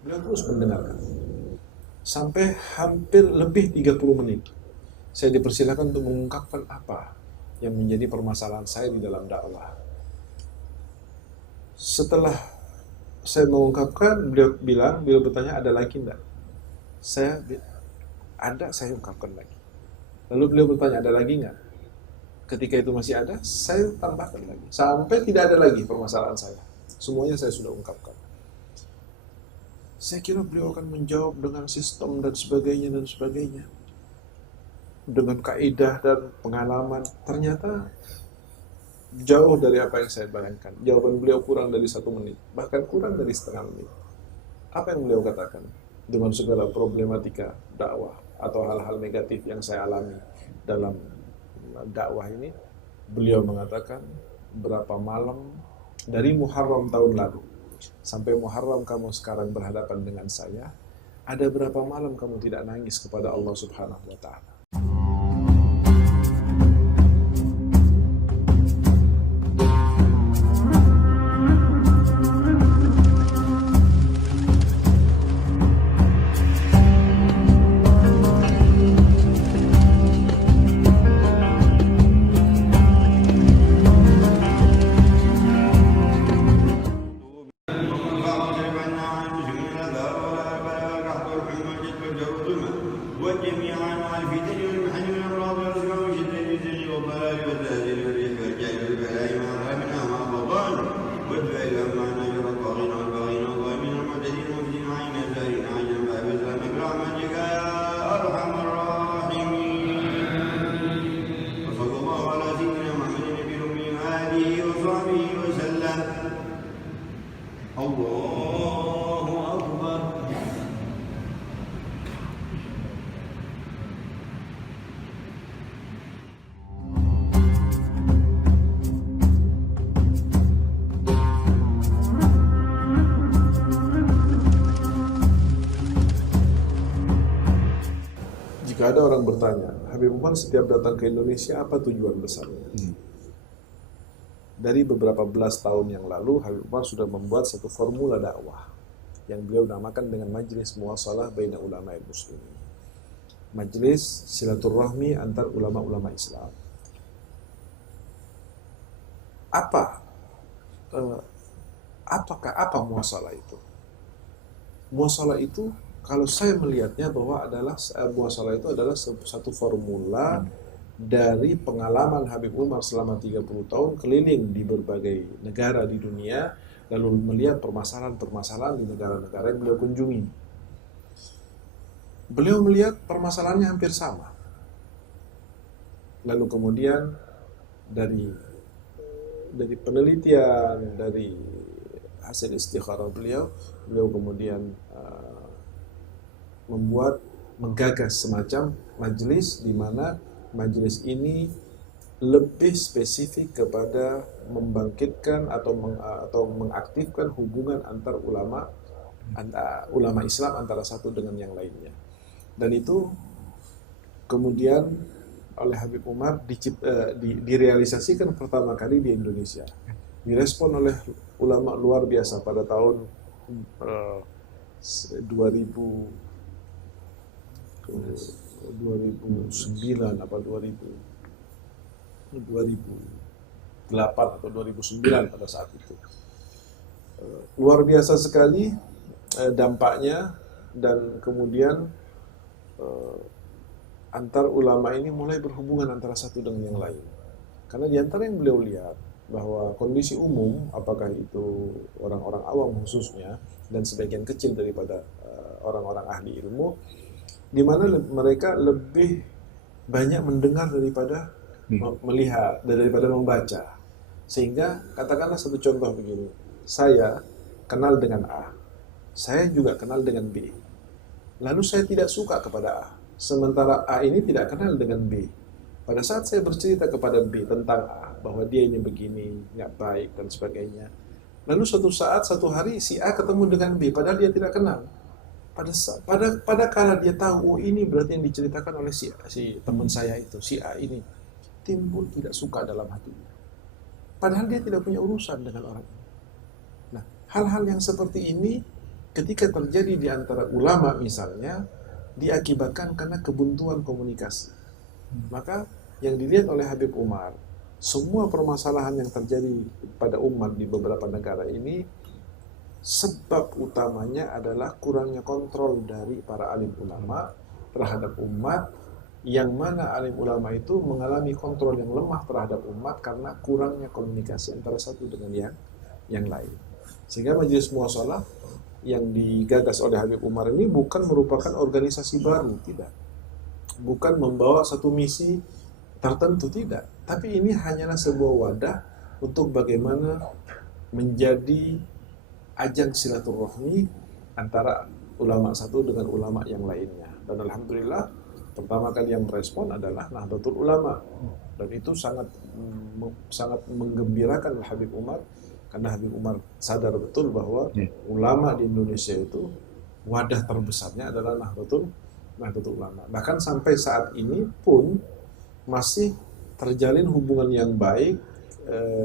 Beliau terus mendengarkan. Sampai hampir lebih 30 menit. Saya dipersilakan untuk mengungkapkan apa yang menjadi permasalahan saya di dalam dakwah. Setelah saya mengungkapkan, beliau bertanya, ada lagi enggak? Saya ada, saya ungkapkan lagi. Lalu beliau bertanya, ada lagi enggak? Ketika itu masih ada, saya tambahkan lagi. Sampai tidak ada lagi permasalahan saya. Semuanya saya sudah ungkapkan. Saya kira beliau akan menjawab dengan sistem dan sebagainya dan sebagainya. Dengan kaidah dan pengalaman. Ternyata jauh dari apa yang saya bayangkan. Jawaban beliau kurang dari 1 menit. Bahkan kurang dari setengah menit. Apa yang beliau katakan? Dengan segala problematika dakwah atau hal-hal negatif yang saya alami dalam dakwah ini, beliau mengatakan, berapa malam dari Muharram tahun lalu sampai Muharram kamu sekarang berhadapan dengan saya, ada berapa malam kamu tidak nangis kepada Allah Subhanahu wa taala? والجميع انواع الفتن والمحن والامراض والرزق وشده الزلزال والضلال والزلازل والريح والجهل والبلاء ما ظهر منها ما بطن وادفع لهم ما نجر الطاغين والباغين والظالمين والمعتدين والمفسدين وعين الزارين عجل باسلامك برحمتك يا ارحم الراحمين. وصلى الله على سيدنا محمد النبي الامي واله وصحبه وسلم. الله اكبر. Jika ada orang bertanya, Habib Umar setiap datang ke Indonesia apa tujuan besarnya? Dari beberapa belas tahun yang lalu, Habib Umar sudah membuat satu formula dakwah yang beliau namakan dengan Majlis Muwasalah Baina Ulama Muslimin. Majlis silaturahmi antar ulama-ulama Islam. Apa apa muwasalah itu? Muwasalah itu, kalau saya melihatnya bahwa muwasalah itu adalah satu formula dari pengalaman Habib Umar selama 30 tahun keliling di berbagai negara di dunia, lalu melihat permasalahan-permasalahan di negara-negara yang beliau kunjungi. Beliau melihat permasalahannya hampir sama. Lalu kemudian dari penelitian, dari hasil istikharah beliau kemudian menggagas semacam majelis di mana majelis ini lebih spesifik kepada membangkitkan atau mengaktifkan hubungan antar ulama Islam antara satu dengan yang lainnya. Dan itu kemudian oleh Habib Umar direalisasikan pertama kali di Indonesia. Direspon oleh ulama luar biasa pada tahun 2009 apa 2008 atau 2009 pada saat itu. Luar biasa sekali dampaknya, dan kemudian antar ulama ini mulai berhubungan antara satu dengan yang lain. Karena di antara yang beliau lihat bahwa kondisi umum, apakah itu orang-orang awam khususnya dan sebagian kecil daripada orang-orang ahli ilmu, di mana mereka lebih banyak mendengar daripada melihat, daripada membaca. Sehingga katakanlah satu contoh begini, saya kenal dengan A, saya juga kenal dengan B. Lalu saya tidak suka kepada A, sementara A ini tidak kenal dengan B. Pada saat saya bercerita kepada B tentang A, bahwa dia ini begini, nggak baik dan sebagainya, lalu suatu saat, satu hari si A ketemu dengan B, padahal dia tidak kenal. Pada kala dia tahu, oh ini berarti yang diceritakan oleh si teman saya itu, si A ini, timbul tidak suka dalam hatinya. Padahal dia tidak punya urusan dengan orang ini. Nah, hal-hal yang seperti ini ketika terjadi di antara ulama misalnya, diakibatkan karena kebuntuan komunikasi. Maka yang dilihat oleh Habib Umar, semua permasalahan yang terjadi pada umat di beberapa negara ini, sebab utamanya adalah kurangnya kontrol dari para alim ulama terhadap umat, yang mana alim ulama itu mengalami kontrol yang lemah terhadap umat karena kurangnya komunikasi antara satu dengan yang lain. Sehingga Majelis Muwasalah yang digagas oleh Habib Umar ini bukan merupakan organisasi baru, tidak. Bukan membawa satu misi tertentu, tidak. Tapi ini hanyalah sebuah wadah untuk bagaimana menjadi ajang silaturahmi antara ulama satu dengan ulama yang lainnya. Dan alhamdulillah pertama kali yang merespon adalah Nahdlatul Ulama, dan itu sangat menggembirakan Habib Umar, karena Habib Umar sadar betul bahwa ulama di Indonesia itu wadah terbesarnya adalah Nahdlatul Ulama. Bahkan sampai saat ini pun masih terjalin hubungan yang baik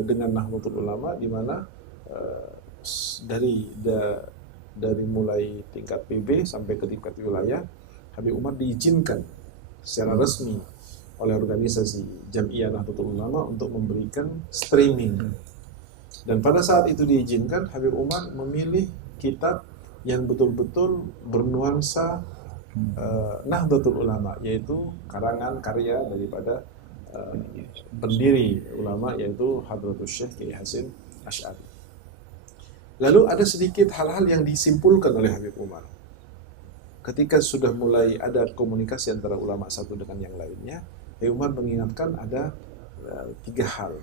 dengan Nahdlatul Ulama, di mana dari mulai tingkat PB sampai ke tingkat wilayah, Habib Umar diizinkan secara resmi oleh organisasi Jamiah Nahdlatul Ulama untuk memberikan streaming. Dan pada saat itu diizinkan, Habib Umar memilih kitab yang betul-betul bernuansa Nahdlatul Ulama, yaitu karangan karya daripada pendiri ulama, yaitu Hadratus Syekh Kiai Hasyim Asy'ari. Lalu ada sedikit hal-hal yang disimpulkan oleh Habib Umar. Ketika sudah mulai ada komunikasi antara ulama satu dengan yang lainnya, Habib Umar mengingatkan ada tiga hal.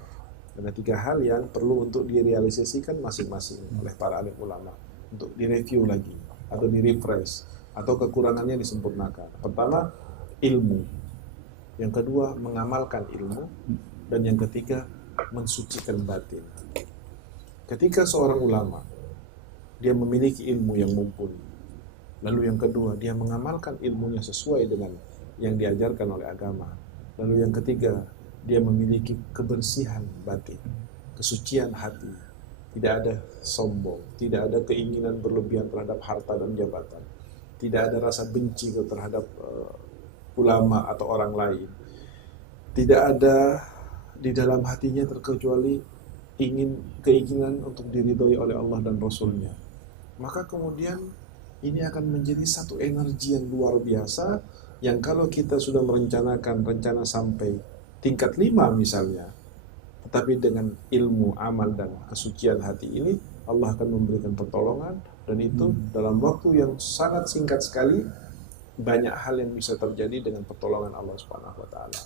Ada tiga hal yang perlu untuk direalisasikan masing-masing oleh para alim ulama, untuk direview lagi, atau direfresh, atau kekurangannya disempurnakan. Pertama, ilmu. Yang kedua, mengamalkan ilmu. Dan yang ketiga, mensucikan batin. Ketika seorang ulama, dia memiliki ilmu yang mumpuni, lalu yang kedua, dia mengamalkan ilmunya sesuai dengan yang diajarkan oleh agama, lalu yang ketiga, dia memiliki kebersihan batin, kesucian hati, tidak ada sombong, tidak ada keinginan berlebihan terhadap harta dan jabatan, tidak ada rasa benci terhadap ulama atau orang lain, tidak ada di dalam hatinya terkecuali keinginan untuk diridhoi oleh Allah dan Rasulnya. Maka kemudian ini akan menjadi satu energi yang luar biasa, yang kalau kita sudah merencanakan rencana sampai tingkat 5 misalnya, tetapi dengan ilmu, amal, dan kesucian hati ini, Allah akan memberikan pertolongan, dan itu dalam waktu yang sangat singkat sekali, banyak hal yang bisa terjadi dengan pertolongan Allah Subhanahu wa Ta'ala.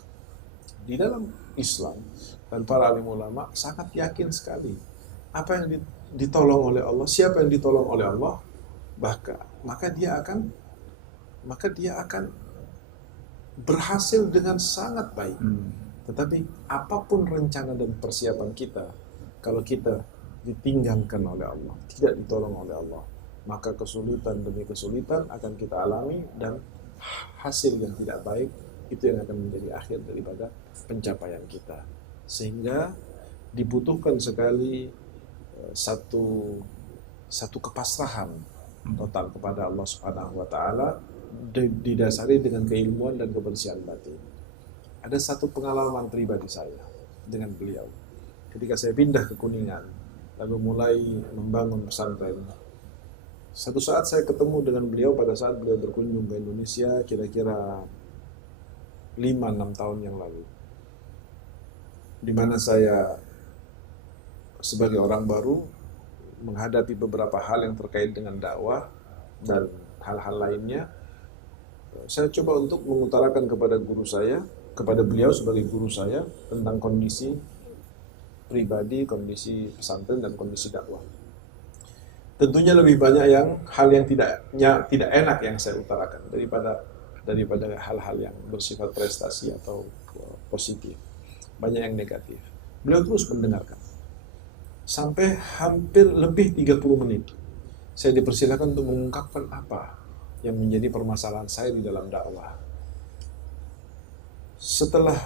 Di dalam Islam dan para alim ulama sangat yakin sekali apa yang ditolong oleh Allah, siapa yang ditolong oleh Allah, maka dia akan berhasil dengan sangat baik. Tetapi apapun rencana dan persiapan kita, kalau kita ditinggalkan oleh Allah, tidak ditolong oleh Allah, maka kesulitan demi kesulitan akan kita alami, dan hasil yang tidak baik itu yang akan menjadi akhir daripada pencapaian kita. Sehingga dibutuhkan sekali satu kepasrahan total kepada Allah Subhanahu wa Ta'ala, didasari dengan keilmuan dan kebersihan batin. Ada satu pengalaman pribadi saya dengan beliau. Ketika saya pindah ke Kuningan, lalu mulai membangun pesantren, satu saat saya ketemu dengan beliau pada saat beliau berkunjung ke Indonesia, kira-kira 5-6 tahun yang lalu, di mana saya sebagai orang baru menghadapi beberapa hal yang terkait dengan dakwah dan hal-hal lainnya. Saya coba untuk mengutarakan kepada beliau sebagai guru saya, tentang kondisi pribadi, kondisi pesantren, dan kondisi dakwah. Tentunya lebih banyak hal yang tidak enak yang saya utarakan daripada hal-hal yang bersifat prestasi atau positif. Banyak yang negatif. Beliau terus mendengarkan. Sampai hampir lebih 30 menit. Saya dipersilakan untuk mengungkapkan apa yang menjadi permasalahan saya di dalam dakwah. Setelah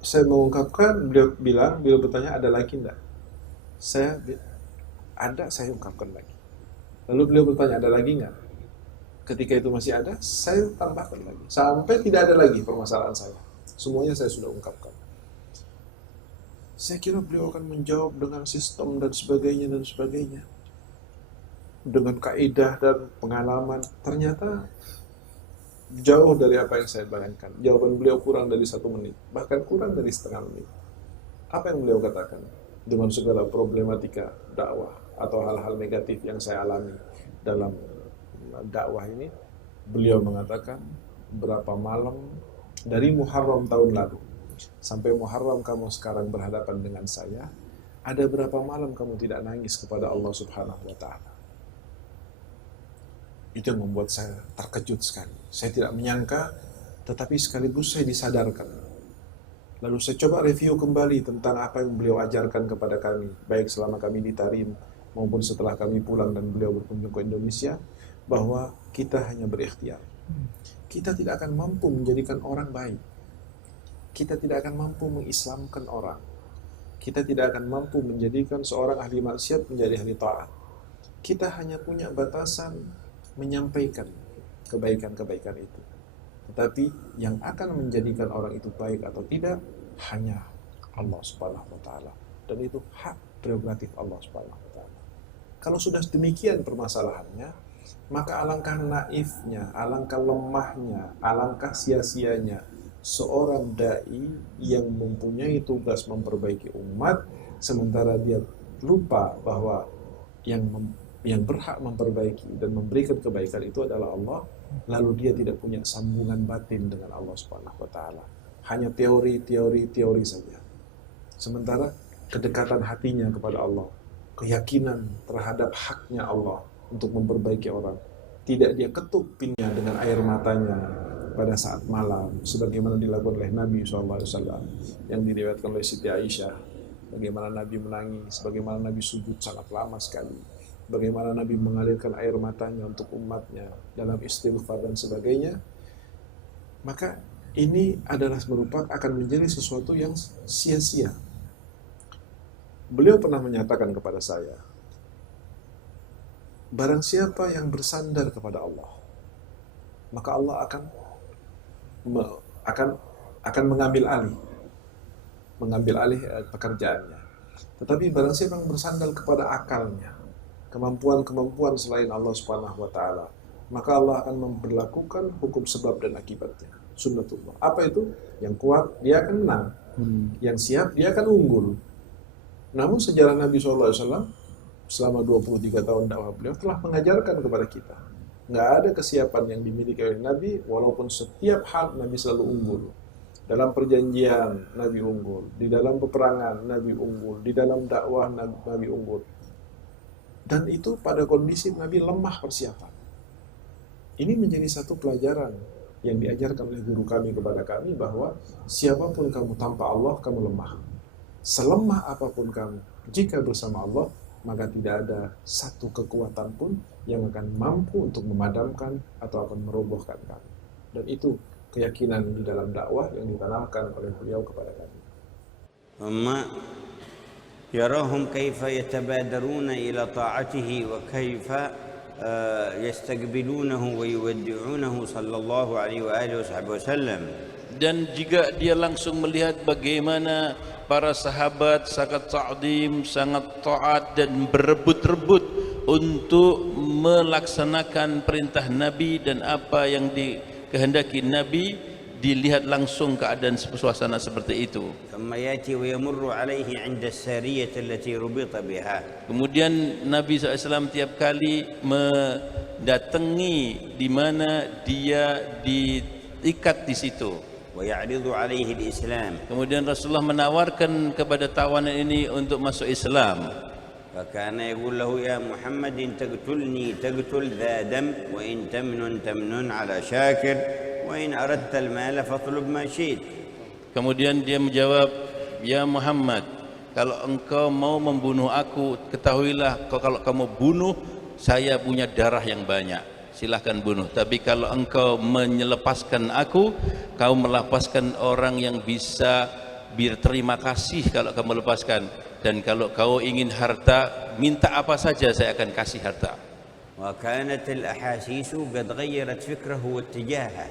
saya mengungkapkan, beliau bertanya, ada lagi enggak? Saya ungkapkan lagi. Lalu beliau bertanya, ada lagi nggak? Ketika itu masih ada, saya tambahkan lagi. Sampai tidak ada lagi permasalahan saya. Semuanya saya sudah ungkapkan. Saya kira beliau akan menjawab dengan sistem dan sebagainya dan sebagainya. Dengan kaidah dan pengalaman. Ternyata jauh dari apa yang saya bayangkan. Jawaban beliau kurang dari 1 menit. Bahkan kurang dari setengah menit. Apa yang beliau katakan? Dengan segala problematika dakwah atau hal-hal negatif yang saya alami dalam dakwah ini, beliau mengatakan, berapa malam dari Muharram tahun lalu sampai Muharram kamu sekarang berhadapan dengan saya, ada berapa malam kamu tidak nangis kepada Allah Subhanahu wa Ta'ala? Itu yang membuat saya terkejut sekali. Saya tidak menyangka, tetapi sekaligus saya disadarkan. Lalu saya coba review kembali tentang apa yang beliau ajarkan kepada kami, baik selama kami di Tarim maupun setelah kami pulang dan beliau berkunjung ke Indonesia, bahwa kita hanya berikhtiar. Kita tidak akan mampu menjadikan orang baik. Kita tidak akan mampu mengislamkan orang. Kita tidak akan mampu menjadikan seorang ahli maksiat menjadi ahli taat. Kita hanya punya batasan menyampaikan kebaikan-kebaikan itu. Tetapi yang akan menjadikan orang itu baik atau tidak hanya Allah Subhanahu wa Ta'ala. Dan itu hak prerogatif Allah Subhanahu wa Ta'ala. Kalau sudah demikian permasalahannya, maka alangkah naifnya, alangkah lemahnya, alangkah sia-sianya seorang dai yang mempunyai tugas memperbaiki umat, sementara dia lupa bahwa yang berhak memperbaiki dan memberikan kebaikan itu adalah Allah, lalu dia tidak punya sambungan batin dengan Allah Subhanahu wa Ta'ala. Hanya teori saja. Sementara kedekatan hatinya kepada Allah, keyakinan terhadap haknya Allah untuk memperbaiki orang, tidak dia ketuk pinnya dengan air matanya pada saat malam, sebagaimana dilakukan oleh Nabi SAW, yang diriwayatkan oleh Siti Aisyah, bagaimana Nabi menangis, bagaimana Nabi sujud sangat lama sekali, bagaimana Nabi mengalirkan air matanya untuk umatnya dalam istighfar dan sebagainya. Maka ini adalah merupakan akan menjadi sesuatu yang sia-sia. Beliau pernah menyatakan kepada saya, barang siapa yang bersandar kepada Allah, maka Allah akan mengambil alih pekerjaannya. Tetapi barang siapa yang bersandar kepada akalnya, kemampuan selain Allah Subhanahu wa Ta'ala, maka Allah akan memberlakukan hukum sebab dan akibatnya. Sunnatullah. Apa itu? Yang kuat dia akan menang, yang siap dia akan unggul. Namun sejarah Nabi SAW selama 23 tahun dakwah beliau telah mengajarkan kepada kita, nggak ada kesiapan yang dimiliki oleh Nabi, walaupun setiap hal Nabi selalu unggul. Dalam perjanjian Nabi unggul, di dalam peperangan Nabi unggul, di dalam dakwah Nabi unggul. Dan itu pada kondisi Nabi lemah persiapan. Ini menjadi satu pelajaran yang diajarkan oleh guru kami kepada kami, bahwa siapapun kamu tanpa Allah, kamu lemah. Selemah apapun kamu, jika bersama Allah, maka tidak ada satu kekuatan pun yang akan mampu untuk memadamkan atau akan merobohkan kami. Dan itu keyakinan di dalam dakwah yang ditanamkan oleh beliau kepada kami. Amma yarahum kaifa yatabadaruna ila ta'atihi wa kaifa yastaqbilunahu wa yuwaddi'unahu sallallahu alaihi wa alihi wasallam. Dan jika dia langsung melihat bagaimana para sahabat sangat ta'zim, sangat taat dan berebut-rebut untuk melaksanakan perintah Nabi dan apa yang dikehendaki Nabi, dilihat langsung keadaan suasana seperti itu. Kemudian Nabi SAW tiap kali mendatangi di mana dia diikat di situ. Kemudian Rasulullah menawarkan kepada tawanan ini untuk masuk Islam. فكان يقول له يا محمد تقتلني تقتل ذا دم وإن تمنن على شاكر وإن أردت المال فاطلب ما شئت. Kemudian dia menjawab, ya Muhammad, kalau engkau mau membunuh aku, ketahuilah kalau kamu bunuh, saya punya darah yang banyak, silahkan bunuh. Tapi kalau engkau menyelepaskan aku, kau melepaskan orang yang bisa berterima kasih kalau kamu lepaskan. Dan kalau kau ingin harta, minta apa saja saya akan kasih harta. وكانت الأحاسيس قد غيرت فكره واتجاهه.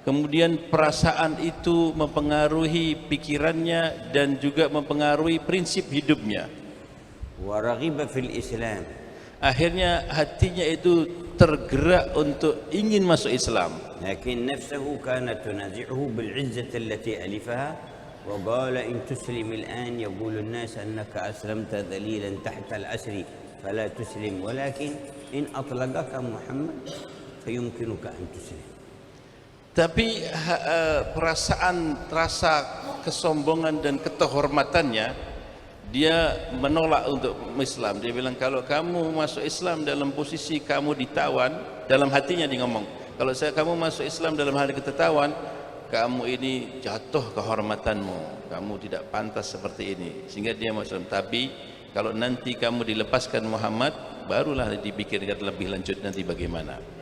Kemudian perasaan itu mempengaruhi pikirannya dan juga mempengaruhi prinsip hidupnya. ورغب في الإسلام. Akhirnya hatinya itu tergerak untuk ingin masuk Islam. لكن نفسه كانت تنازعه بالعزة التي ألفها، وقال إن تسلم الآن يقول الناس أنك أسلمت ذليلا تحت الأسر فلا تسلم، ولكن إن أطلقك محمد فيمكنك أن تسلم. Tapi rasa kesombongan dan kehormatannya, dia menolak untuk Islam. Dia bilang kalau kamu masuk Islam dalam posisi kamu ditawan, dalam hatinya dia ngomong, kalau kamu masuk Islam dalam hal ditawan, kamu ini jatuh kehormatanmu, kamu tidak pantas seperti ini, sehingga dia masuk Islam. Tapi kalau nanti kamu dilepaskan Muhammad, barulah dipikirkan lebih lanjut nanti bagaimana.